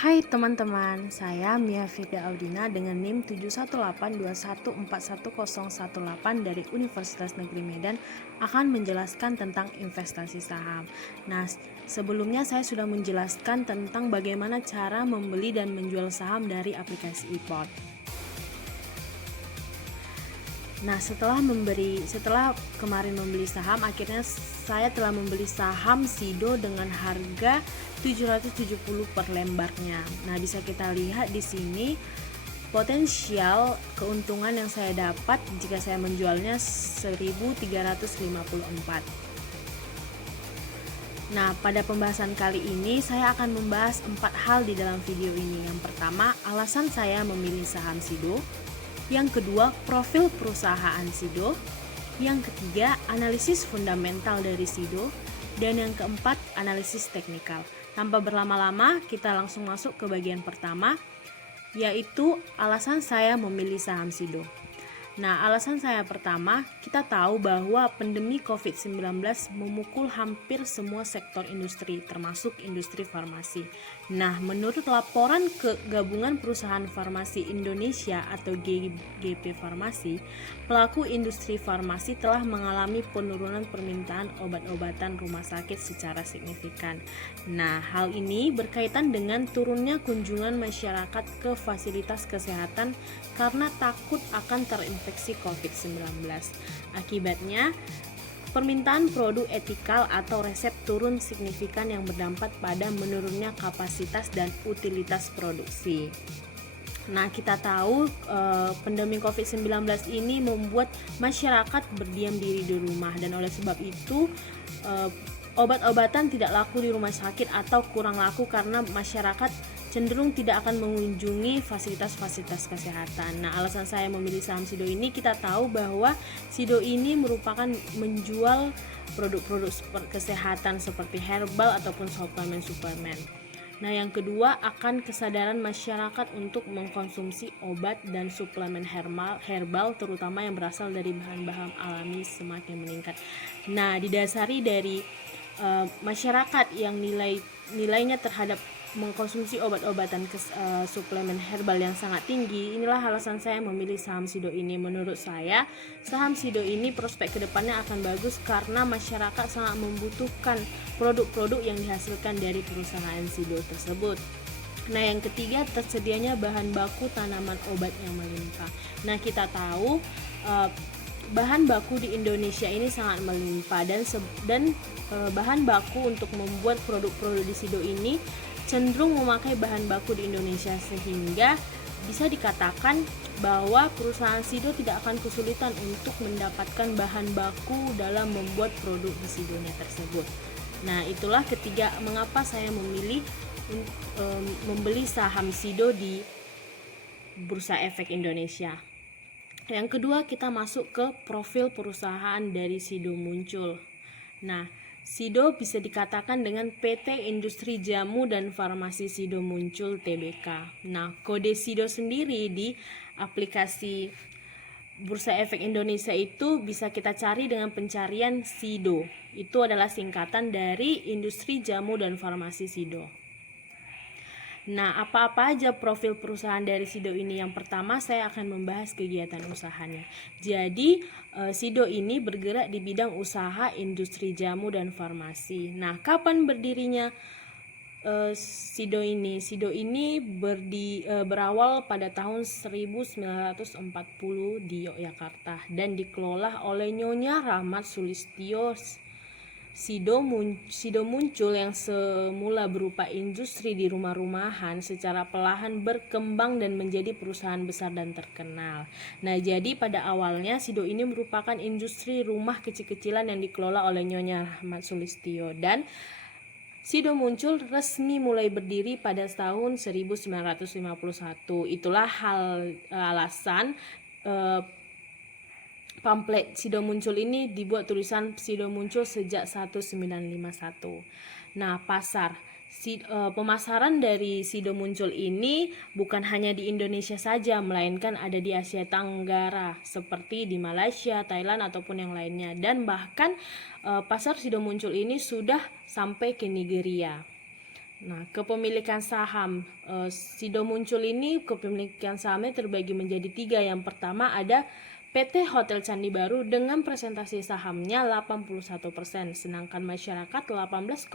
Hai teman-teman, saya Mia Firda Audina dengan NIM 71821411018 dari Universitas Negeri Medan akan menjelaskan tentang investasi saham. Nah, sebelumnya saya sudah menjelaskan tentang bagaimana cara membeli dan menjual saham dari aplikasi iPod. Nah, setelah kemarin membeli saham, akhirnya saya telah membeli saham Sido dengan harga 770 per lembarnya. Nah, bisa kita lihat di sini potensial keuntungan yang saya dapat jika saya menjualnya 1354. Nah, pada pembahasan kali ini saya akan membahas 4 hal di dalam video ini. Yang pertama, alasan saya memilih saham Sido. Yang kedua, profil perusahaan Sido. Yang ketiga, analisis fundamental dari Sido. Dan yang keempat, analisis teknikal. Tanpa berlama-lama, kita langsung masuk ke bagian pertama, yaitu alasan saya memilih saham Sido. Nah, alasan saya pertama, kita tahu bahwa pandemi COVID-19 memukul hampir semua sektor industri, termasuk industri farmasi. Nah, menurut laporan Gabungan Perusahaan Farmasi Indonesia atau GP Farmasi, pelaku industri farmasi telah mengalami penurunan permintaan obat-obatan rumah sakit secara signifikan. Nah, hal ini berkaitan dengan turunnya kunjungan masyarakat ke fasilitas kesehatan karena takut akan terinfeksi COVID-19. Akibatnya, permintaan produk etikal atau resep turun signifikan yang berdampak pada menurunnya kapasitas dan utilitas produksi. Nah, kita tahu pandemi COVID-19 ini membuat masyarakat berdiam diri di rumah, dan oleh sebab itu obat-obatan tidak laku di rumah sakit atau kurang laku karena masyarakat cenderung tidak akan mengunjungi fasilitas-fasilitas kesehatan. Nah, alasan saya memilih saham Sido ini, kita tahu bahwa Sido ini merupakan menjual produk-produk kesehatan seperti herbal ataupun suplemen-suplemen. Nah, yang kedua, akan kesadaran masyarakat untuk mengkonsumsi obat dan suplemen herbal terutama yang berasal dari bahan-bahan alami semakin meningkat. Nah, didasari dari masyarakat yang nilainya terhadap mengkonsumsi obat-obatan suplemen herbal yang sangat tinggi, inilah alasan saya memilih saham Sido ini. Menurut saya, saham Sido ini prospek kedepannya akan bagus karena masyarakat sangat membutuhkan produk-produk yang dihasilkan dari perusahaan Sido tersebut. Nah, yang ketiga, tersedianya bahan baku tanaman obat yang melimpah. Nah, kita tahu bahan baku di Indonesia ini sangat melimpah, dan bahan baku untuk membuat produk-produk di Sido ini cenderung memakai bahan baku di Indonesia, sehingga bisa dikatakan bahwa perusahaan Sido tidak akan kesulitan untuk mendapatkan bahan baku dalam membuat produk di Sidonya tersebut. Nah, itulah ketiga mengapa saya memilih membeli saham Sido di Bursa Efek Indonesia. Yang kedua, kita masuk ke profil perusahaan dari Sido muncul. Nah, Sido bisa dikatakan dengan PT Industri Jamu dan Farmasi Sido Muncul Tbk. Nah, kode Sido sendiri di aplikasi Bursa Efek Indonesia itu bisa kita cari dengan pencarian Sido. Itu adalah singkatan dari Industri Jamu dan Farmasi Sido. Nah, apa-apa aja profil perusahaan dari Sido ini? Yang pertama, saya akan membahas kegiatan usahanya. Jadi, Sido ini bergerak di bidang usaha industri jamu dan farmasi. Nah, kapan berdirinya Sido ini? Sido ini berawal pada tahun 1940 di Yogyakarta dan dikelola oleh Nyonya Rahmat Sulistyo. Sido muncul yang semula berupa industri di rumah-rumahan secara perlahan berkembang dan menjadi perusahaan besar dan terkenal. Nah, jadi pada awalnya Sido ini merupakan industri rumah kecil-kecilan yang dikelola oleh Nyonya Rahmat Sulistyo, dan Sido muncul resmi mulai berdiri pada tahun 1951. Itulah alasan pamflet Sido Muncul ini dibuat tulisan Sido Muncul sejak 1951. Nah, pemasaran dari Sido Muncul ini bukan hanya di Indonesia saja, melainkan ada di Asia Tenggara seperti di Malaysia, Thailand ataupun yang lainnya, dan bahkan pasar Sido Muncul ini sudah sampai ke Nigeria. Nah, kepemilikan saham Sido Muncul ini kepemilikan sahamnya terbagi menjadi 3. Yang pertama ada PT Hotel Candi Baru dengan presentasi sahamnya 81%, sedangkan masyarakat 18,20%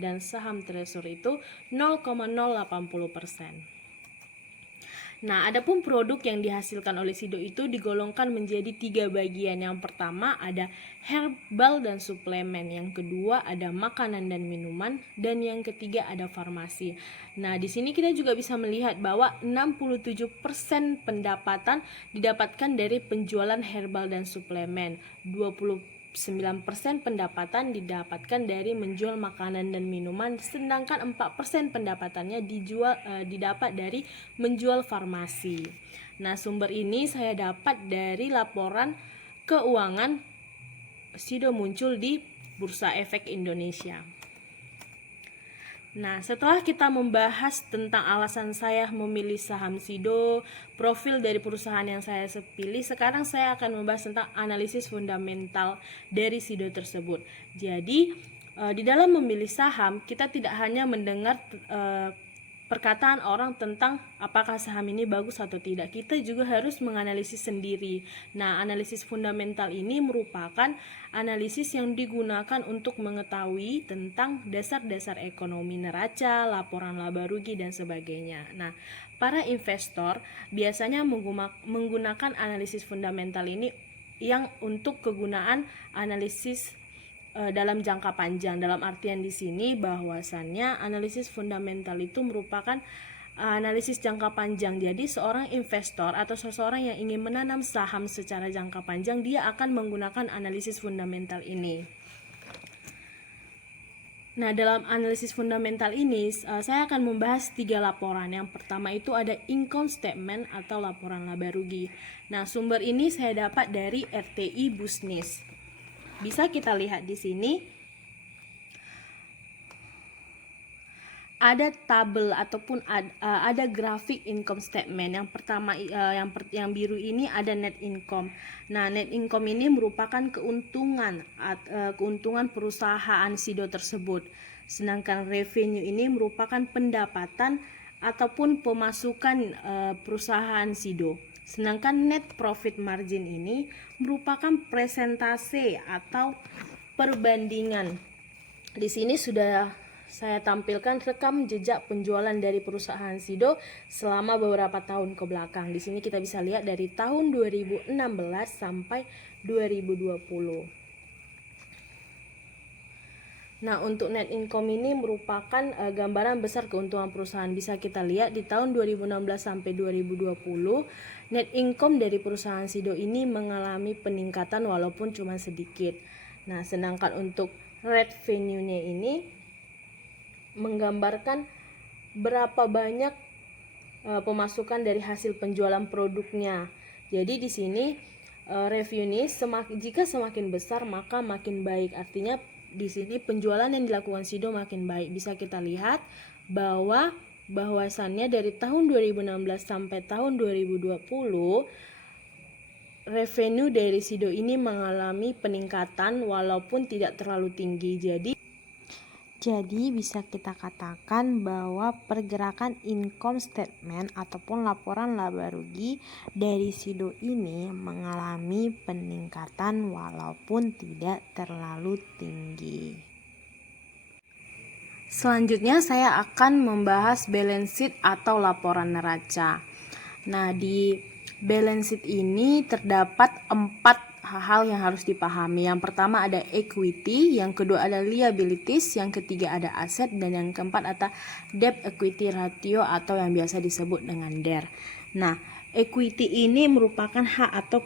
dan saham Treasure itu 0,080%. Nah, adapun produk yang dihasilkan oleh Sido itu digolongkan menjadi 3 bagian. Yang pertama ada herbal dan suplemen, yang kedua ada makanan dan minuman, dan yang ketiga ada farmasi. Nah, di sini kita juga bisa melihat bahwa 67% pendapatan didapatkan dari penjualan herbal dan suplemen, 29% pendapatan didapatkan dari menjual makanan dan minuman, sedangkan 4% pendapatannya didapat dari menjual farmasi. Nah, sumber ini saya dapat dari laporan keuangan Sido Muncul di Bursa Efek Indonesia. Nah, setelah kita membahas tentang alasan saya memilih saham Sido, profil dari perusahaan yang saya pilih, sekarang saya akan membahas tentang analisis fundamental dari Sido tersebut. Jadi, di dalam memilih saham, kita tidak hanya mendengar perkataan orang tentang apakah saham ini bagus atau tidak. Kita juga harus menganalisis sendiri. Nah, analisis fundamental ini merupakan analisis yang digunakan untuk mengetahui tentang dasar-dasar ekonomi neraca, laporan laba rugi, dan sebagainya. Nah, para investor biasanya menggunakan analisis fundamental ini yang untuk kegunaan analisis dalam jangka panjang. Dalam artian di sini bahwasannya analisis fundamental itu merupakan analisis jangka panjang. Jadi seorang investor atau seseorang yang ingin menanam saham secara jangka panjang, dia akan menggunakan analisis fundamental ini. Nah, dalam analisis fundamental ini saya akan membahas 3 laporan. Yang pertama itu ada income statement atau laporan laba rugi. Nah, sumber ini saya dapat dari RTI Busnis. Bisa kita lihat di sini ada tabel ataupun ada grafik income statement. Yang pertama yang biru ini ada net income. Nah, net income ini merupakan keuntungan perusahaan Sido tersebut. Sedangkan revenue ini merupakan pendapatan ataupun pemasukan perusahaan Sido. Sedangkan net profit margin ini merupakan presentase atau perbandingan. Di sini sudah saya tampilkan rekam jejak penjualan dari perusahaan Sido selama beberapa tahun ke belakang. Di sini kita bisa lihat dari tahun 2016 sampai 2020. Nah, untuk net income ini merupakan gambaran besar keuntungan perusahaan. Bisa kita lihat di tahun 2016 sampai 2020, net income dari perusahaan Sido ini mengalami peningkatan walaupun cuma sedikit. Nah, sedangkan untuk revenue-nya ini menggambarkan berapa banyak pemasukan dari hasil penjualan produknya. Jadi di sini revenue jika semakin besar maka makin baik. Artinya di sini penjualan yang dilakukan Sido makin baik. Bisa kita lihat bahwasannya dari tahun 2016 sampai tahun 2020 revenue dari Sido ini mengalami peningkatan walaupun tidak terlalu tinggi. Jadi bisa kita katakan bahwa pergerakan income statement ataupun laporan laba rugi dari Sido ini mengalami peningkatan walaupun tidak terlalu tinggi. Selanjutnya saya akan membahas balance sheet atau laporan neraca. Nah, di balance sheet ini terdapat 4 hal yang harus dipahami. Yang pertama ada equity, yang kedua ada liabilities, yang ketiga ada aset, dan yang keempat ada debt equity ratio atau yang biasa disebut dengan DER. Nah, equity ini merupakan hak atau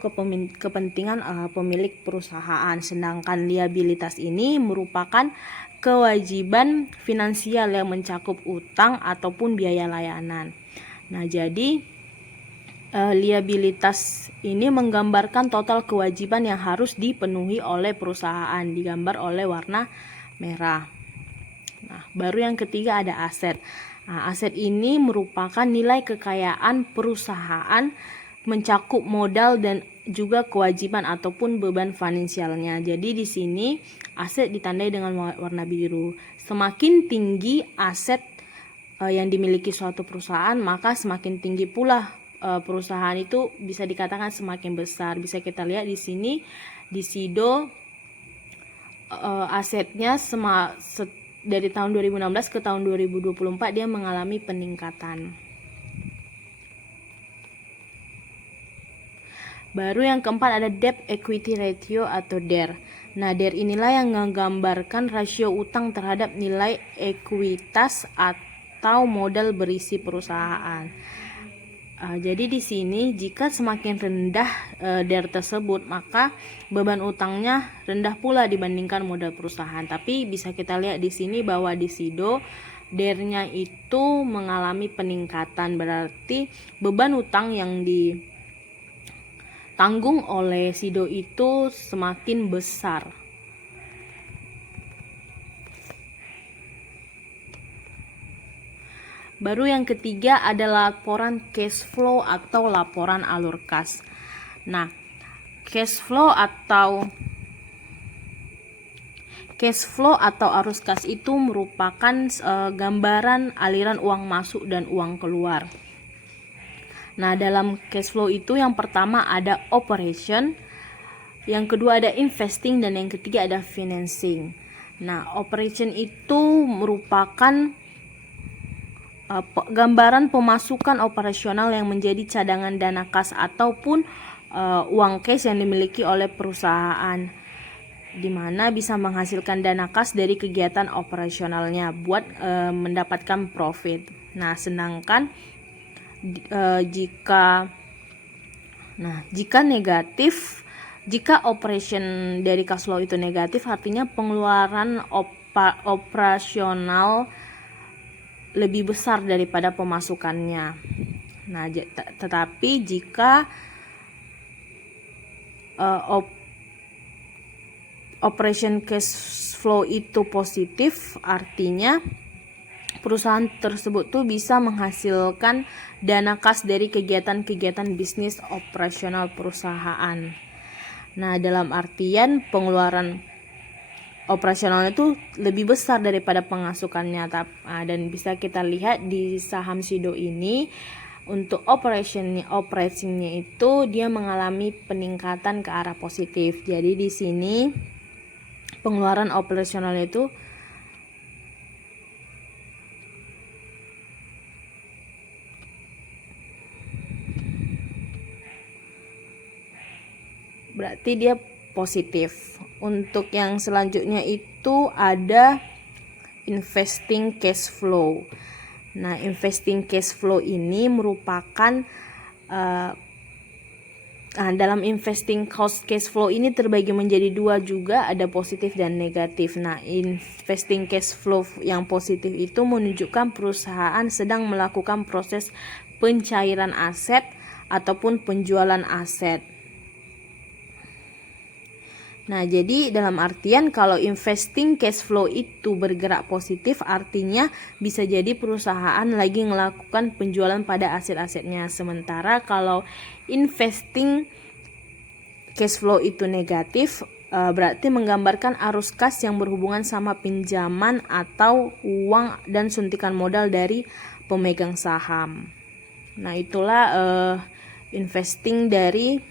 kepentingan pemilik perusahaan, sedangkan liabilitas ini merupakan kewajiban finansial yang mencakup utang ataupun biaya layanan. Nah, jadi liabilitas ini menggambarkan total kewajiban yang harus dipenuhi oleh perusahaan, digambar oleh warna merah. Nah, baru yang ketiga ada aset. Nah, aset ini merupakan nilai kekayaan perusahaan mencakup modal dan juga kewajiban ataupun beban finansialnya. Jadi di sini aset ditandai dengan warna biru. Semakin tinggi aset yang dimiliki suatu perusahaan, maka semakin tinggi pula perusahaan itu bisa dikatakan semakin besar. Bisa kita lihat di sini di Sido asetnya dari tahun 2016 ke tahun 2024 dia mengalami peningkatan. Baru yang keempat ada debt equity ratio atau DER. Nah, DER inilah yang menggambarkan rasio utang terhadap nilai ekuitas atau modal berisi perusahaan. Jadi di sini jika semakin rendah DER tersebut, maka beban utangnya rendah pula dibandingkan modal perusahaan. Tapi bisa kita lihat di sini bahwa di Sido DER-nya itu mengalami peningkatan, berarti beban utang yang ditanggung oleh Sido itu semakin besar. Baru yang ketiga ada laporan cash flow atau laporan alur kas. Nah, cash flow atau arus kas itu merupakan gambaran aliran uang masuk dan uang keluar. Nah, dalam cash flow itu yang pertama ada operation, yang kedua ada investing, dan yang ketiga ada financing. Nah, operation itu merupakan gambaran pemasukan operasional yang menjadi cadangan dana kas ataupun uang cash yang dimiliki oleh perusahaan, di mana bisa menghasilkan dana kas dari kegiatan operasionalnya buat mendapatkan profit. Nah, sedangkan jika negatif, jika operation dari cash flow itu negatif, artinya pengeluaran operasional lebih besar daripada pemasukannya. Nah, tetapi jika operation cash flow itu positif, artinya perusahaan tersebut tuh bisa menghasilkan dana kas dari kegiatan-kegiatan bisnis operasional perusahaan. Nah, dalam artian pengeluaran operasionalnya itu lebih besar daripada pemasukannya, dan bisa kita lihat di saham Sido ini untuk operasinya itu dia mengalami peningkatan ke arah positif. Jadi di sini pengeluaran operasionalnya itu berarti dia positif. Untuk yang selanjutnya itu ada investing cash flow. Nah, investing cash flow ini merupakan dalam investing cash flow ini terbagi menjadi dua juga, ada positif dan negatif. Nah, investing cash flow yang positif itu menunjukkan perusahaan sedang melakukan proses pencairan aset ataupun penjualan aset. Nah, jadi dalam artian kalau investing cash flow itu bergerak positif, artinya bisa jadi perusahaan lagi melakukan penjualan pada aset-asetnya. Sementara kalau investing cash flow itu negatif, berarti menggambarkan arus kas yang berhubungan sama pinjaman atau uang dan suntikan modal dari pemegang saham. Nah, itulah investing dari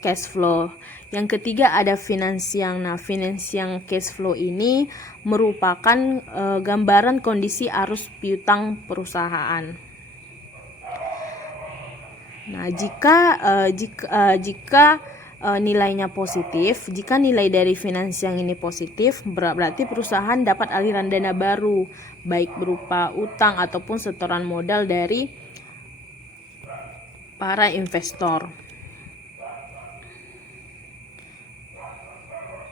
cash flow. Yang ketiga ada financing. Nah, financing cash flow ini merupakan gambaran kondisi arus piutang perusahaan. Nah, jika nilainya positif, jika nilai dari financing ini positif, berarti perusahaan dapat aliran dana baru, baik berupa utang ataupun setoran modal dari para investor.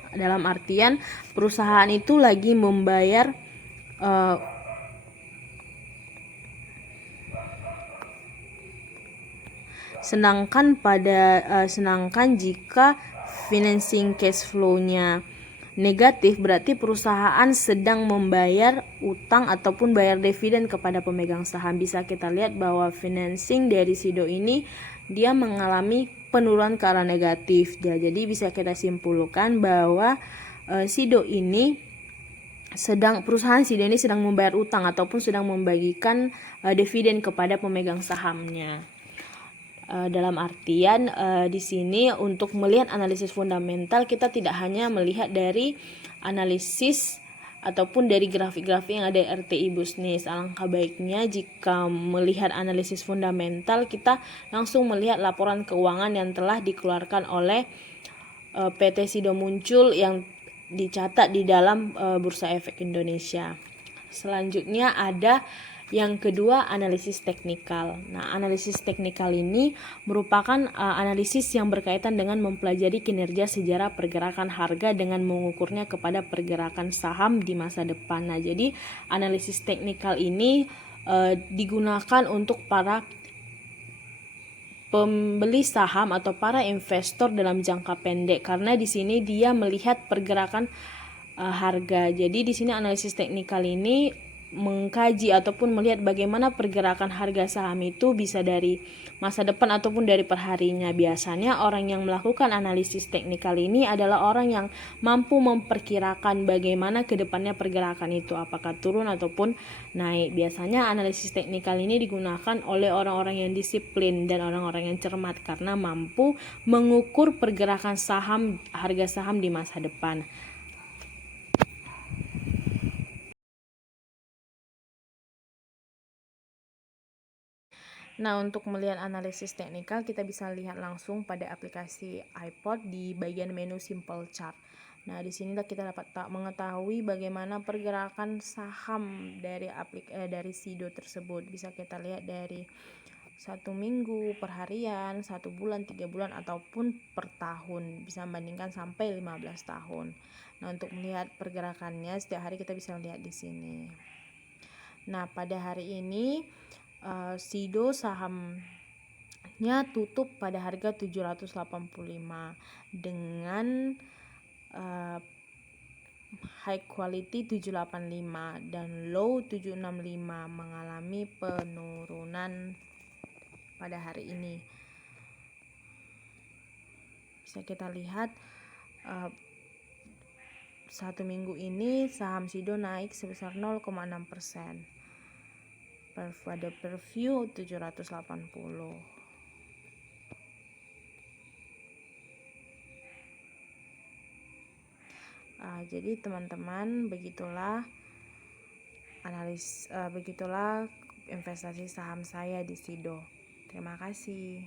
Dalam artian perusahaan itu lagi membayar sedangkan jika financing cash flow-nya negatif, berarti perusahaan sedang membayar utang ataupun bayar dividen kepada pemegang saham. Bisa kita lihat bahwa financing dari SIDO ini dia mengalami penurunan ke arah negatif. Jadi bisa kita simpulkan bahwa SIDO ini perusahaan SIDO ini sedang membayar utang ataupun sedang membagikan dividen kepada pemegang sahamnya. Dalam artian di sini untuk melihat analisis fundamental, kita tidak hanya melihat dari analisis ataupun dari grafik-grafik yang ada di RTI Busnis. Alangkah baiknya jika melihat analisis fundamental, kita langsung melihat laporan keuangan yang telah dikeluarkan oleh PT SIDO Muncul yang dicatat di dalam Bursa Efek Indonesia. Selanjutnya ada yang kedua, analisis teknikal. Nah, analisis teknikal ini merupakan analisis yang berkaitan dengan mempelajari kinerja sejarah pergerakan harga dengan mengukurnya kepada pergerakan saham di masa depan. Nah, jadi analisis teknikal ini digunakan untuk para pembeli saham atau para investor dalam jangka pendek, karena di sini dia melihat pergerakan harga. Jadi di sini analisis teknikal ini mengkaji ataupun melihat bagaimana pergerakan harga saham itu bisa dari masa depan ataupun dari perharinya. Biasanya orang yang melakukan analisis teknikal ini adalah orang yang mampu memperkirakan bagaimana kedepannya pergerakan itu, apakah turun ataupun naik. Biasanya analisis teknikal ini digunakan oleh orang-orang yang disiplin dan orang-orang yang cermat karena mampu mengukur pergerakan harga saham di masa depan. Nah, untuk melihat analisis teknikal, kita bisa lihat langsung pada aplikasi iPod di bagian menu Simple Chart. Nah, di sinilah kita dapat mengetahui bagaimana pergerakan saham dari SIDO tersebut. Bisa kita lihat dari 1 minggu, per harian, 1 bulan, 3 bulan, ataupun per tahun. Bisa membandingkan sampai 15 tahun. Nah, untuk melihat pergerakannya, setiap hari kita bisa lihat di sini. Nah, pada hari ini SIDO sahamnya tutup pada harga 785 dengan high quality 785 dan low 765 mengalami penurunan pada hari ini. Bisa kita lihat 1 minggu ini saham SIDO naik sebesar 0,6%. Pada preview 780. Jadi teman-teman, begitulah begitulah investasi saham saya di SIDO. Terima kasih.